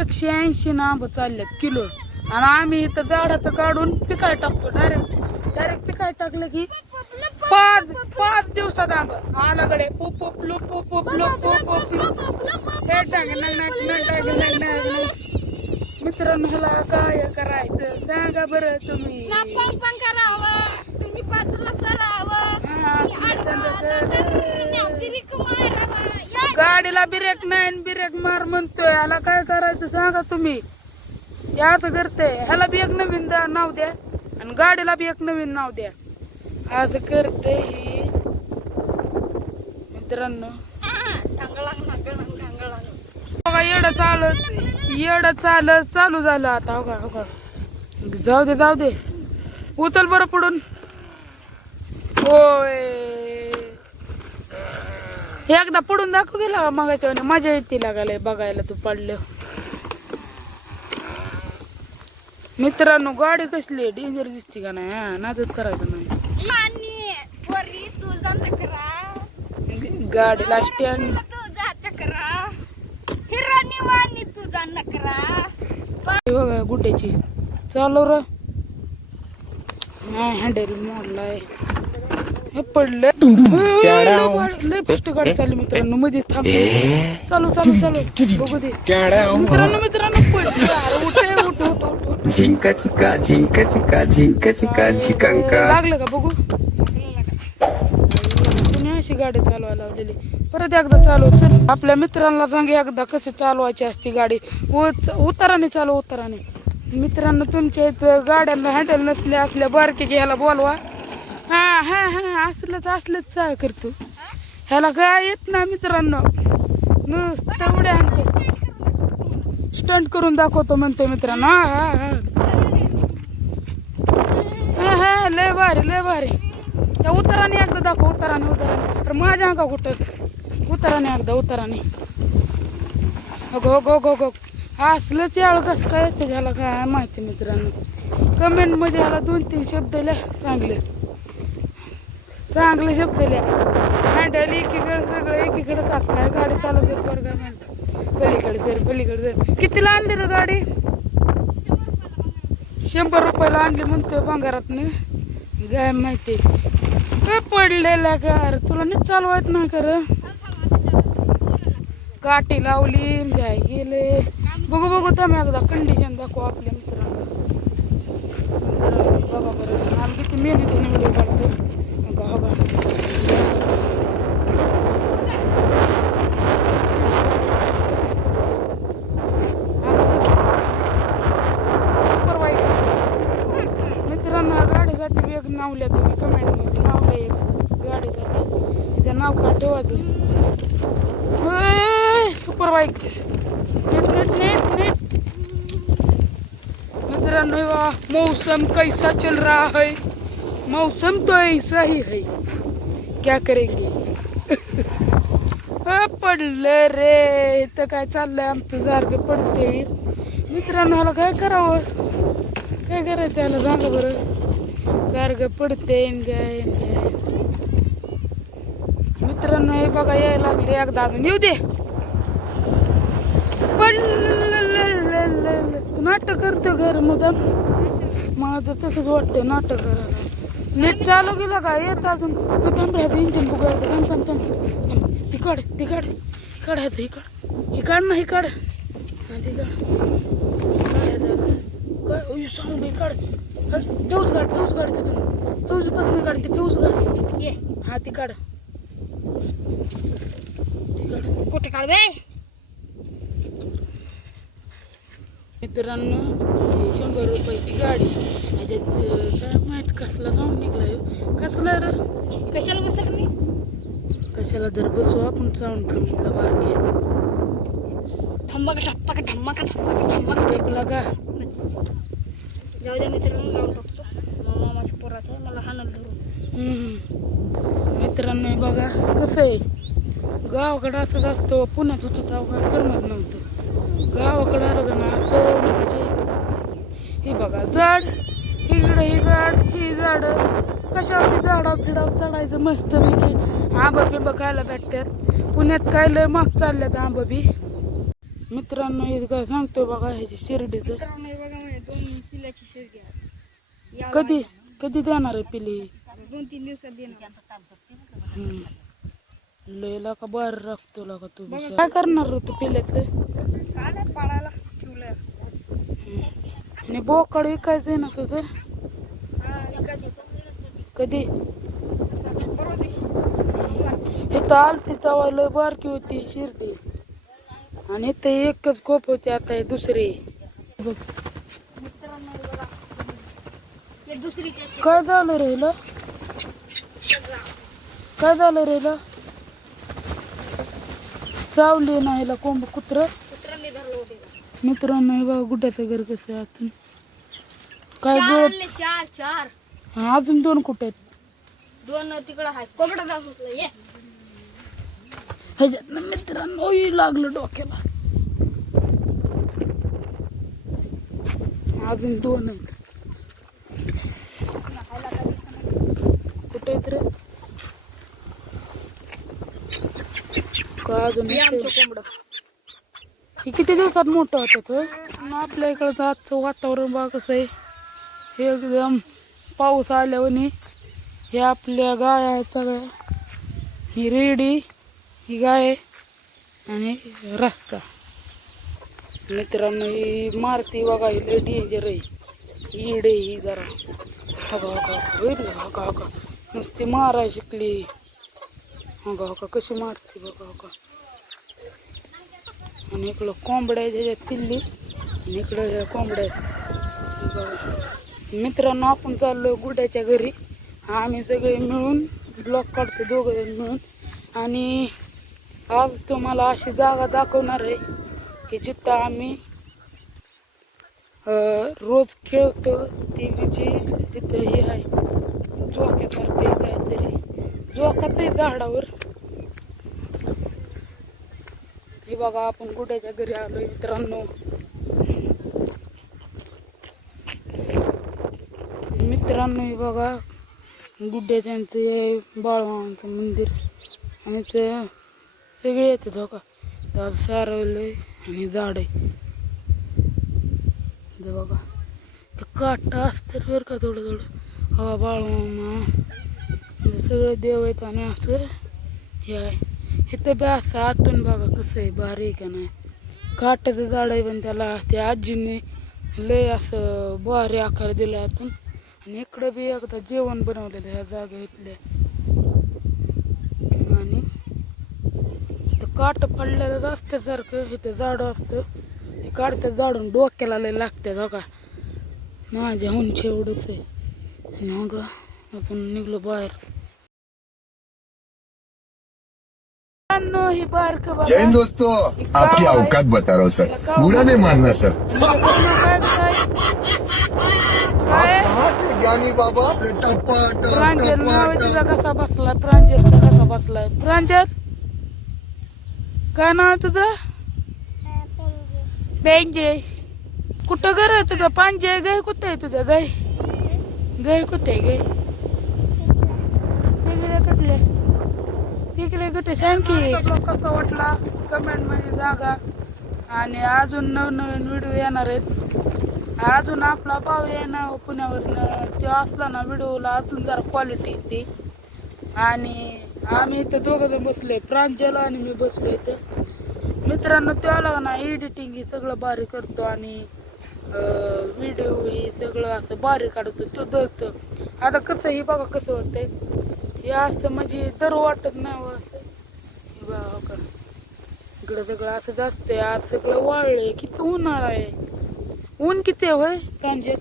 180 ना आंबे चालल्यात किलो. आणि आम्ही इथं झाडाचं काढून पिकाय टाकतो. डायरेक्ट पिकाय टाकलं की 5 दिवसात आंबा आलाकडे मित्रांनो, ह्याला काय करायचं सांगा बरं तुम्ही. गाडीला ब्रेक नाही, ब्रेक मार म्हणतोय. ह्याला काय करायचं सांगा तुम्ही. याच करते. ह्याला बी एक नवीन नाव द्या आणि गाडीला बी एक नवीन नाव द्या. आज करते ही मित्रांनो. बघा येडं चालू झालं आता. हो जाऊ दे उचल बरं पुढून. होय एकदा पडून दाखव गेला मगाच्या मजा येते लागायला बघायला तू पडले. मित्रांनो, गाडी कसली डेंजर दिसते का नाही. हा नादच करायचं नाही. गाडीला स्टँड बघा गुड्ड्याची चालू र. हँडल मोडलाय. हे पडलं. लय फास्ट गाडी चालली मित्रांनो. मध्ये थांबले. चालू बघू दे मित्रांनो पडलं. उठ झिंका चिका झिकांका लागलं का बघू. तुम्ही अशी गाडी चालवायला लावलेली. परत एकदा चालव चल. आपल्या मित्रांना सांग एकदा कसं चालवायची असती गाडी. उताराने चालव उताराने. मित्रांनो, तुमच्या इथं गाड्यांना हँडल नसले असल्या बारके घ्यायला बोलवा. हा असलंच चाल करतो. ह्याला काय येत ना मित्रांनो. नुसतं उड्या आणतो. स्टंट करून दाखवतो म्हणतोय मित्रांनो. हा लय भारी. त्या उताराने एकदा दाखव. उताराने माझ्या अंगा कुठं. उताराने गो असलं त्याळ कसं काय येतं ह्याला काय माहिती मित्रांनो. कमेंट मध्ये ह्याला 2-3 शब्द लिहा. चांगले शब्द लिहा. हँडल एकीकडे सगळं एकीकडे कस काय गाडी चालू कर पोरगा म्हणतो. पलीकडे सर कितीला आणली रे गाडी. 100 रुपयाला आणली म्हणतोय भंगारातनं. काय माहिती काय पडलेला कार. तुला नीट चालवायत ना कर. काठी लावली काय गेले. बघू थांब एकदा कंडिशन दाखव आपल्या मित्रांनो. बघा बरं आम्ही किती मेहनतीने व्हिडिओ काढतो. बघा सुपर वाईट मित्रांनो. गाडीसाठी बी एक नाव लिहा तुम्ही कमेंटमध्ये. नाव लिहा एक गाडीसाठी. तिचं नाव का ठेवायचं. सुपर बाईक नीट मित्रांनो. मौसम कैसा चल रहा है. मौसम तो ऐसा ही है. क्या करेंगे. पडलं रे. इथं काय चाललंय आमचं. सारखं पडते मित्रांनो. ह्याला काय करावं. काय करायचं ह्याला सांगा बरं. सारखं पडते काय मित्रांनो. हे बघा यायला लागले एकदा अजून येऊ दे. नाटक करतो घर मुदम. माझं तसंच वाटतं नाटक करायला. नीट चालू गेला का येत अजून. थांब राहायचं इंजिन बघायचं. थांब इकाड ना इकाड. काय साऊंड इकाड. फ्यूज गाड तिथून. फ्यूज पासून काढते. फ्यूज गाड ये. हा ती काढ. कुठे काढ मित्रांनो. 100 रुपयाची गाडी. ह्याच्यात काय माहित कसला जाऊन निघलाय. कसला रे. कशाला बसली. कशाला जर बसू आपण. साऊंड प्रूफला बारके. ढप्पा का जाऊ द्या मित्रांनो. लावून टाकतो. मामाच्या पोराचं मला हाणल धरून. मित्रांनो बघा कसं आहे. गावाकडं असंच असतं. पुण्यात होतं तेव्हा काय करणार नव्हतं. गावाकडं आलं ना असं मजा येते. हे बघा झाड. इकडं ही झाड. कशावर झाडावर फिडावर चढायचं मस्त पैकी. आंबा बिंबा खायला भेटतात. पुण्यात काय लय माग चालल्यात आंबा बी. मित्रांनो हे काय सांगतोय बघा ह्याची शिर्डीचं. मित्रांनो हे बघा माझ्या 2 पिल्लाची शिर्डी आहे. या कधी कधी देणार आहे पिली? 2-3 दिवसात देणार. लयला का बाहेर राखतो का तू? काय करणार तू पिल्याचं? काय नाही, पाळायला ठेवलंय. आणि बोकड विकायचं आहे ना तुझं? हा, विकायचं होतं. कधी? परवा दिवशी. इथं आलती तेव्हा लय बारकी होती शिर्डी आणि इथं एकच कोप होते, आता हे दुसरे बघ. मित्रांनो हे बघा, हे दुसरी त्याची. काय झालं राहिलं? काय झालं राहिलं? चावली ना हिला कोंब कुत्र. कुत्र्यांनी धरलं होते. मित्रांनो हे बघा गुड्याचं घर कसं आहे अजून. काय चार गळ आणले, 4. हा, अजून 2 कुठे आहेत? 2 तिकडं आहेत. कोंबडा दाखवलं ये. ह्याच्यात ना मित्रांनो ओय लागलं डोक्याला. अजून 2 आहेत. कुठे आहेत रे? का अजून हे एक आमचं आहे? कोंबडं. हे किती दिवसात मोठं होतात होय? आणि आपल्या इकडचं आजचं वातावरण बघा कसं आहे. हे एकदम पाऊस आल्यावर हे आपल्या गाय आहेत सगळ्या. ही रेडी, ही गाय आणि रस्ता. मित्रांनो ही मारती बघा, ही लय डेंजर आहे. इडे ही जरा हगा नुसती मारायला शिकली. हगा कशी मारते बघा हगा. आणि इकडं कोंबड्या आहे त्याच्यात पिल्ली आणि इकडं कोंबड्या आहेत बघा. मित्रांनो आपण चाललो गुड्याच्या घरी. आम्ही सगळे मिळून ब्लॉग काढतो, 2 जण मिळून. आणि आज तुम्हाला अशी जागा दाखवणार आहे की जिथं आम्ही रोज खेळतो. ती म्हणजे तिथं हे आहे जोक्यासारखं आहे काहीतरी. जोकाच आहे झाडावर. हे बघा आपण गुड्याच्या घरी आलोय मित्रांनो. मित्रांनो हे बघा गुड्याच्यांचं बाळमामांचं मंदिर आणि ते सगळे येतात हो का. तर सारवलंय आणि झाड आहे ते बघा. ते काटा असतात बरं का थोडं थोडं. हा बाळमामा सगळे देव आहेत आणि असं हे आहे. इथं बी असं आतून बघा कसं आहे, भारी का नाही. काट्याचं झाड आहे पण त्याला त्या आजीने लय असं भारी आकार दिला आतून. आणि इकडं बी एकदा जेवण बनवलेलं ह्या जागा इथल्या. आणि इथं काट पडलेलं असतं सारखं. इथं झाडं असतं ते काढतात झाडून डोक्याला लय लागतात बघा. माझ्या उंची एवढंच आहे. आणि मग आपण निघलो बाहेर. ही बारक बघा. जय हिंद दोस्तों, आपकी औकात बता रहा हूँ सर, बुरा नहीं मानना सर। ज्ञानी बाबा प्रांजल नाव तिचा कसा बसलाय, प्रांजलचा कसा बसलाय. प्रांजल काय नाव आहे तुझं? बेंजे. कुठं घर आहे तुझं? पांजे गाय कुठं आहे तुझं? गाय गाय कुठे आहे? गाय तिकडे कुठले? तिकडे कुठे? सांग की. कसा वाटला कमेंट मध्ये जागा. आणि अजून नवनवीन व्हिडिओ येणार आहेत. अजून आपला भाऊ येणार पुण्यावरनं. ते असला ना व्हिडिओला अजून जरा क्वालिटी येते. आणि आम्ही इथं 2 जण बसलोय, प्रांजल आणि मी बसलो इथं. मित्रांनो ते आला ना एडिटिंग हे सगळं भारी करतो आणि व्हिडिओ हे सगळं असं भारी काढतो तो धरतो. आता कसं हे बघा कसं होतंय. हे असं म्हणजे दर वाटत नाही असं. हे बघा का इकडं सगळं असं असतंय. आज सगळं वाळलंय. किती उन्हाळा आहे. ऊन किती आहे होय प्रांजल?